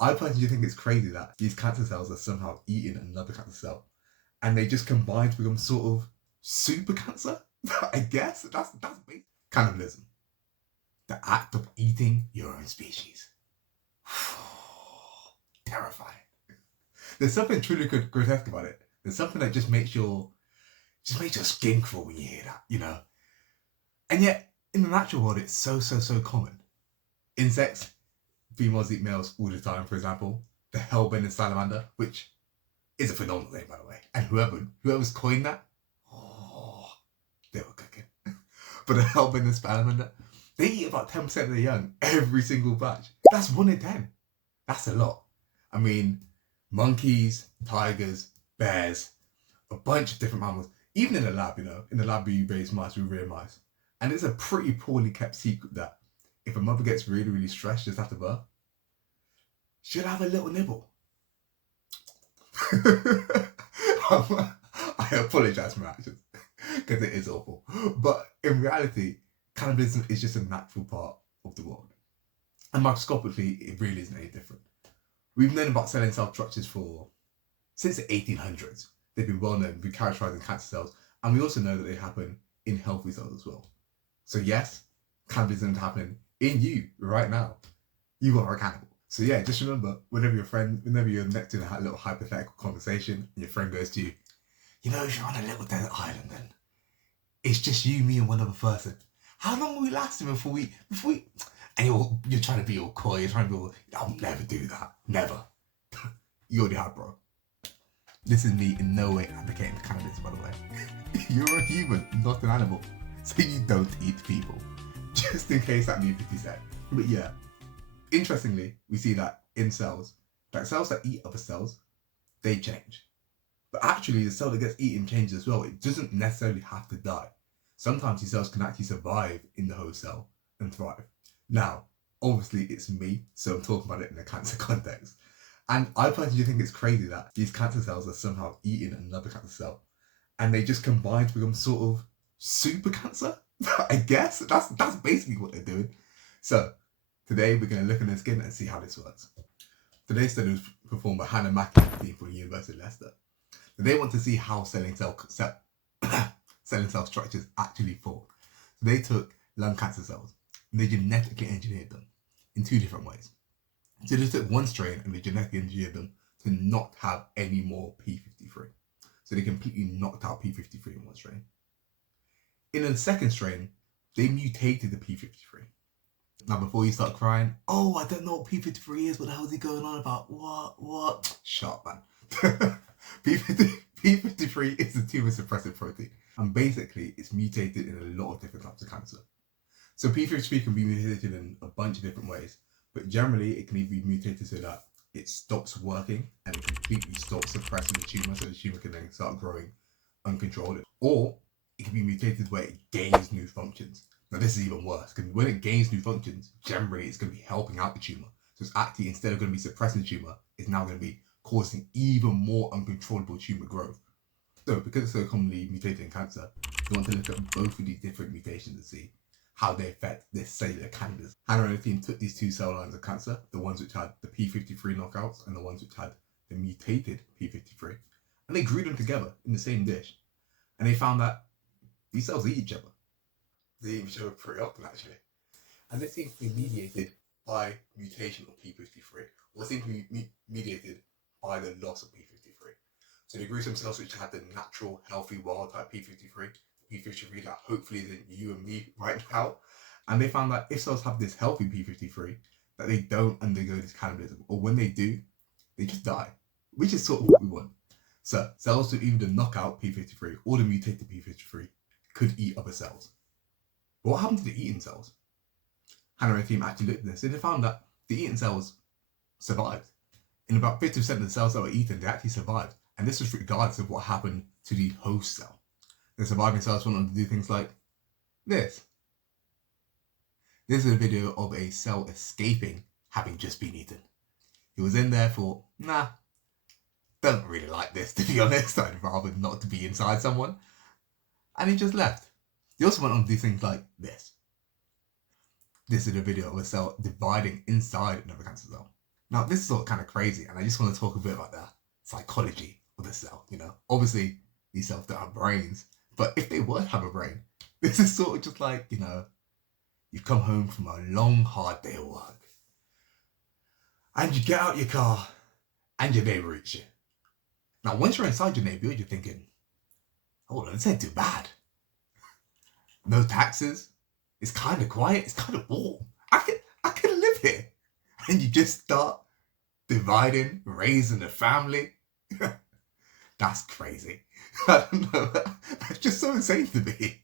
I personally think it's crazy that these cancer cells are somehow eating another cancer cell and they just combine to become sort of super cancer. I guess that's basic. Cannibalism, the act of eating your own species. Terrifying. There's something truly grotesque about it. There's something that just makes your skin crawl when you hear that, you know. And yet, in the natural world, it's so common. Insects, females eat males all the time. For example, the hellbender salamander, which is a phenomenal name, by the way. And whoever's coined that, oh, they were cooking. But the hellbender salamander, they eat about 10% of their young every single batch. That's 1 in 10. That's a lot. I mean, monkeys, tigers, bears, a bunch of different mammals. Even in the lab, you know, in the lab we raise mice, we rear mice. And it's a pretty poorly kept secret that if a mother gets really stressed just after birth, she'll have a little nibble. I apologize for my actions because it is awful. But in reality, cannibalism is just a natural part of the world. And microscopically, it really isn't any different. We've known about cell and cell structures since the 1800s. They've been well known, we've characterizing cancer cells, and we also know that they happen in healthy cells as well. So yes, cannibalism is happening in you right now. You are a cannibal. So yeah, just remember, whenever you're next to a little hypothetical conversation and your friend goes to you, you know, if you're on a little desert island then, it's just you, me and one other person. How long will we last before we and you're trying to be all coy, you're trying to be all, I'll never do that. Never. You already have, bro. This is me in no way advocating cannibalism, by the way. You're a human, not an animal. So you don't eat people. Just in case that needs to be said. But yeah, interestingly, we see that in cells, like cells that eat other cells, they change. But actually, the cell that gets eaten changes as well. It doesn't necessarily have to die. Sometimes these cells can actually survive in the host cell and thrive. Now, obviously, it's me, so I'm talking about it in a cancer context. And I personally think it's crazy that these cancer cells are somehow eating another cancer cell and they just combine to become sort of super cancer. I guess that's basically what they're doing. So today we're going to look at their skin and see how this works. Today's study was performed by Hannah Mackey team from the University of Leicester. They want to see how cell and cell structures actually form. So they took lung cancer cells and they genetically engineered them in 2 different ways. So they took one strain and they genetically engineered them to not have any more P53. So they completely knocked out P53 in one strain. In the second strain, they mutated the P53. Now, before you start crying, oh, I don't know what P53 is, what the hell is he going on about? What? Shut up, man. P53 is a tumor suppressive protein. And basically, it's mutated in a lot of different types of cancer. So P53 can be mutated in a bunch of different ways. But generally, it can either be mutated so that it stops working and it completely stops suppressing the tumor so the tumor can then start growing uncontrolled. Or it can be mutated where it gains new functions. Now, this is even worse because when it gains new functions, generally it's going to be helping out the tumor. So it's actually, instead of going to be suppressing the tumor, it's now going to be causing even more uncontrollable tumor growth. So because it's so commonly mutated in cancer, we want to look at both of these different mutations and see how they affect this cellular cannibalism. Hannah and her team took these 2 cell lines of cancer, the ones which had the P53 knockouts and the ones which had the mutated P53, and they grew them together in the same dish. And they found that these cells eat each other. They eat each other pretty often, actually. And this seems to be mediated by mutation of P53, or seems to be mediated by the loss of P53. So they grew some cells which had the natural, healthy, wild type P53, P53 that hopefully isn't you and me right now. And they found that if cells have this healthy P53, that they don't undergo this cannibalism, or when they do, they just die, which is sort of what we want. So cells that either knock out P53 or the mutated P53 could eat other cells. But what happened to the eaten cells? Hannah and her team actually looked at this and they found that the eaten cells survived. In about 50% of the cells that were eaten, they actually survived. And this was regardless of what happened to the host cell. The surviving cells went on to do things like this. This is a video of a cell escaping having just been eaten. He was in there for, don't really like this, to be honest. I'd rather not to be inside someone. And he just left. He also went on to do things like this. This is a video of a cell dividing inside another cancer cell. Now, this is sort of kind of crazy, and I just want to talk a bit about the psychology of the cell. Obviously, these cells don't have brains, but if they were to have a brain, this is sort of just like, you've come home from a long, hard day of work, and you get out your car, and your neighbor eats you. Now, once you're inside your neighbor, you're thinking, hold on, this ain't too bad. No taxes. It's kind of quiet. It's kind of warm. I can live here. And you just start dividing, raising a family. That's crazy. I don't know. That's just so insane to me.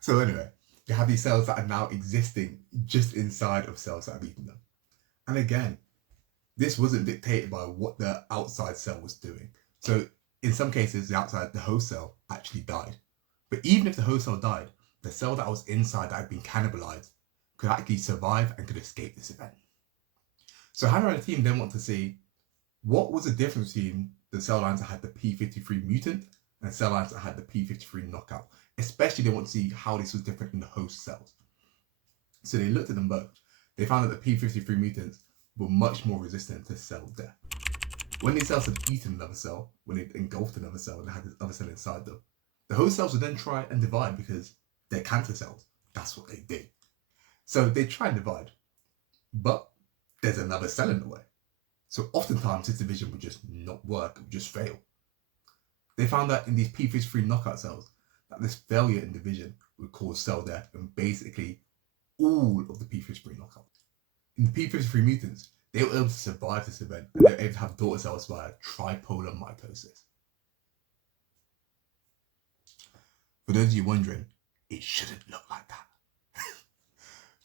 So anyway, you have these cells that are now existing just inside of cells that have eaten them. And again, this wasn't dictated by what the outside cell was doing. So in some cases, the host cell actually died. But even if the host cell died, the cell that was inside that had been cannibalized could actually survive and could escape this event. So Hannah and the team then want to see what was the difference between the cell lines that had the p53 mutant and cell lines that had the p53 knockout. Especially they want to see how this was different in the host cells. So they looked at them both. They found that the p53 mutants were much more resistant to cell death. When these cells had eaten another cell, when they engulfed another cell and they had this other cell inside them, the host cells would then try and divide because they're cancer cells. That's what they do. So they try and divide, but there's another cell in the way. So oftentimes this division would just not work, it would just fail. They found that in these p53 knockout cells, that this failure in division would cause cell death in basically all of the p53 knockouts. In the p53 mutants, they were able to survive this event and they were able to have daughter cells via tripolar mitosis. For those of you wondering, it shouldn't look like that.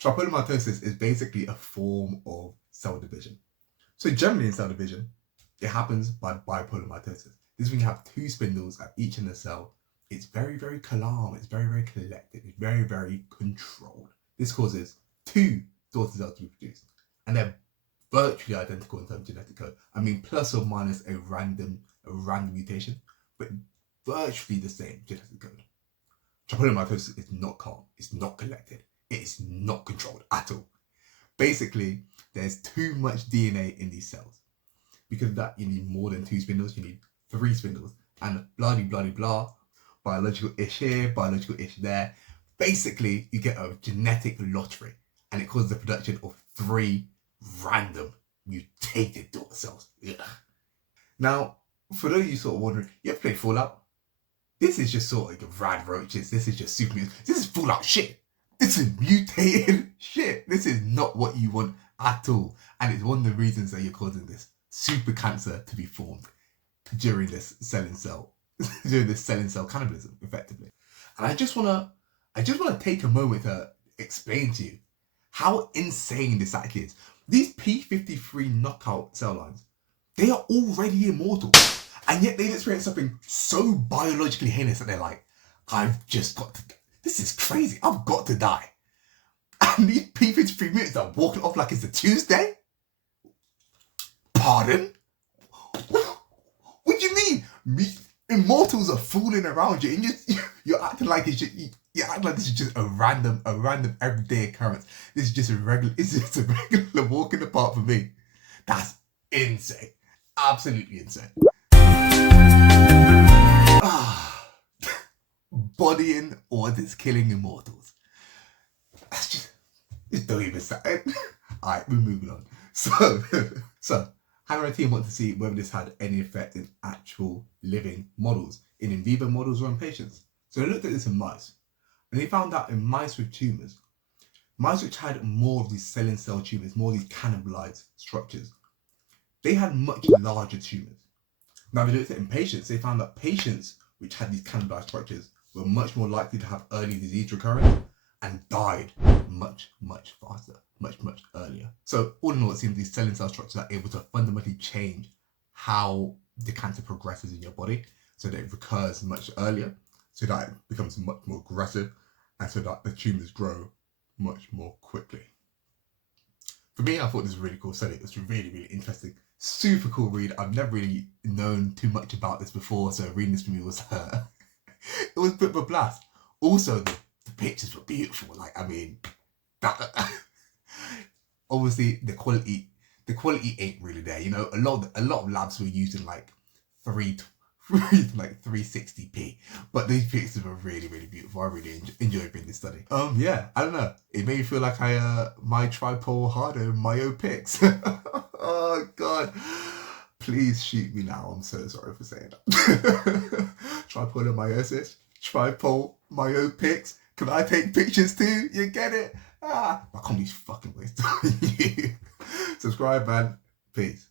Tripolar mitosis is basically a form of cell division. So generally in cell division, it happens by bipolar mitosis. This is when you have two spindles at each in the cell. It's very, very calm. It's very, very collected. It's very, very controlled. This causes two daughter cells to be produced. And they're virtually identical in terms of genetic code. I mean, plus or minus a random mutation, but virtually the same genetic code. Tripolar mitosis is not calm. It's not collected. It is not controlled at all. Basically, there's too much DNA in these cells. Because of that, you need more than two spindles. You need 3 spindles. And blah, blah, blah, blah. Biological ish here, biological ish there. Basically, you get a genetic lottery. And it causes the production of 3 random mutated daughter cells. Ugh. Now, for those of you sort of wondering, you ever played Fallout? This is just sort of like rad roaches. This is just super mutants. This is Fallout shit. This is mutated shit. This is not what you want at all. And it's one of the reasons that you're causing this super cancer to be formed during this cell cannibalism, effectively. And I just wanna take a moment to explain to you how insane this actually is. These p53 knockout cell lines, they are already immortal. And yet they've experienced something so biologically heinous that they're like, I've just got to, this is crazy, I've got to die. And these p53 mutants are walking off like it's a Tuesday? Pardon? What do you mean? Immortals are fooling around you and you're acting like it's just, you're acting like this is just a random everyday occurrence. This is just a regular walk in the park for me. That's insane. Absolutely insane. Bodying orders killing immortals. That's just don't even say. Alright, we're moving on. So Hannah and team want to see whether this had any effect in actual living models, in vivo models or in patients. So they looked at this in mice, and they found out in mice with tumours, mice which had more of these cell tumours, more of these cannibalized structures, they had much larger tumours. Now they looked at it in patients, they found that patients which had these cannibalized structures were much more likely to have early disease recurrence and died much faster, much earlier. So all in all, it seems these cell structures are able to fundamentally change how the cancer progresses in your body, so that it recurs much earlier, so that it becomes much more aggressive, and so that the tumours grow much more quickly. For me, I thought this was really cool study. It's really interesting. Super cool read. I've never really known too much about this before, so reading this for me was it was a bit of a blast. Also, the pictures were beautiful. Like, I mean, that obviously the quality the quality ain't really there. You know, a lot of labs were using like 360p, but these pictures were really, really beautiful. I really enjoyed reading this study. Yeah, I don't know. It made me feel like my tripole harder Mayo pics. Oh God. Please shoot me now. I'm so sorry for saying that. Tripodomyosis, tripole myopics. Can I take pictures too? You get it? I can't be fucking wasting you. Subscribe, man. Peace.